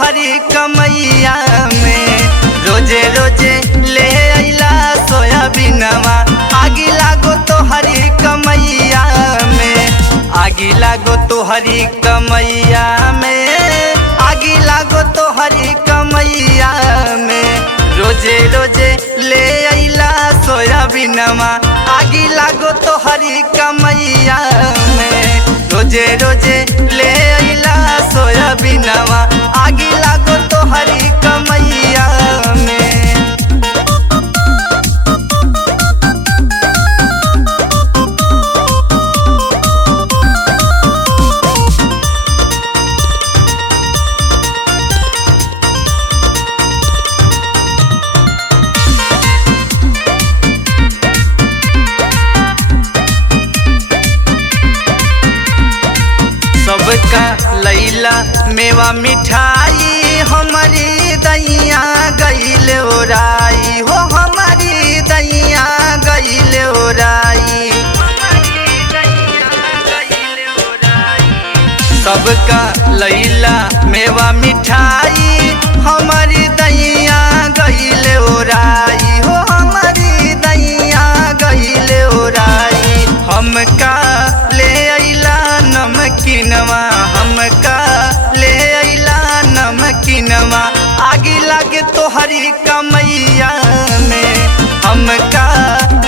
तोहरी कमैया में। रोजे रोजे ले अइला सोयाबीनवा, आगी लागो तोहरी कमैया में। आगी लागो तोहरी कमैया में, आगी लागो तोहरी कमैया में। रोजे रोजे ले अइला सोयाबीनवा, आगी लागो तोहरी कमैया में। रोजे रोजे ले अइला सोयाबीनवा, आगी लागो तोहरी कमैया में। सबका लैला मेवा मिठाई, हमारी दैया गईल ओराई हो। हमारी दैया गईल ओराई। सबका लैला मेवा मिठाई, हमारी दैया गईल ओराई हो। हमारी दैया गईल ओराई। हमका ले अइला नमकीनवा, हमका ले अइला नमकीनवा, आगी लागे तोहरी कमैया में। हमका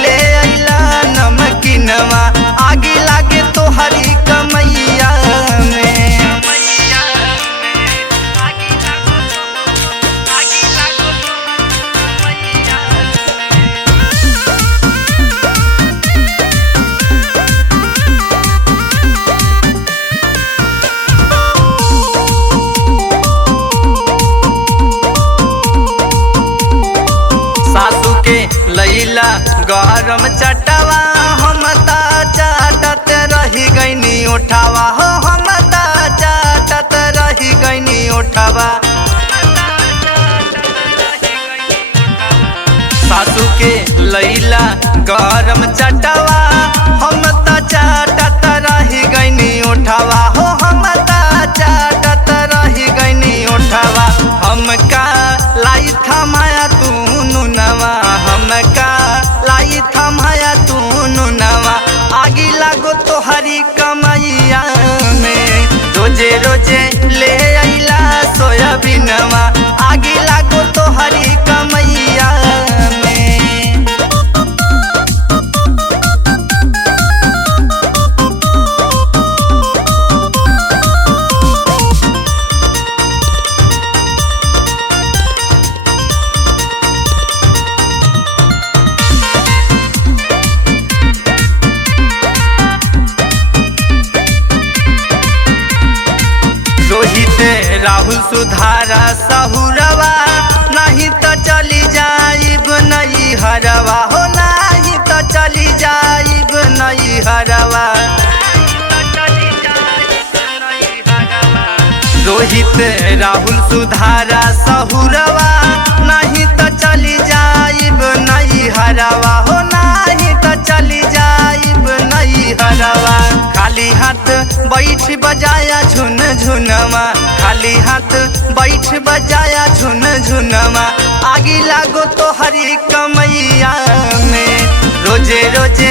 ले अइला नमकीनवा, आगी लागे तोहरी कमैया में। सासू के लैला गरम चटवा, हम ता चाटत रही गईनी उठावा हो। हम ता चाटत रही गईनी उठावा। सासू के लैला गरम चटवा, हम ता चाटत रही गईनी उठावा हो। हम ता चाटत रही गईनी उठावा। हमका लाई थमाया तू नुनवा, हमका लाई थमाया तू नुनवा, आगी लागो तोहरी कमैया में। रोजे रोजे ले अइला सोयाबीनवा, आगी लागो तोहरी कमैया में। रोहित राहुल सुधारा सहुरवा, नहीं तो चली जाइब नहीं हरवा हो। नहीं तो चली जाइब नहीं हरवा। रोहित राहुल सुधारा सहुरवा, नहीं तो चली जाइब नहीं हरवा हो। नहीं तो चली जाइब नहीं हरवा। खाली हाथ बैठ बजाया झुन झुनवा, खाली हाथ बैठ बजाया झुन झुनवा, आगी लागो तोहरी कमैया में। रोजे रोजे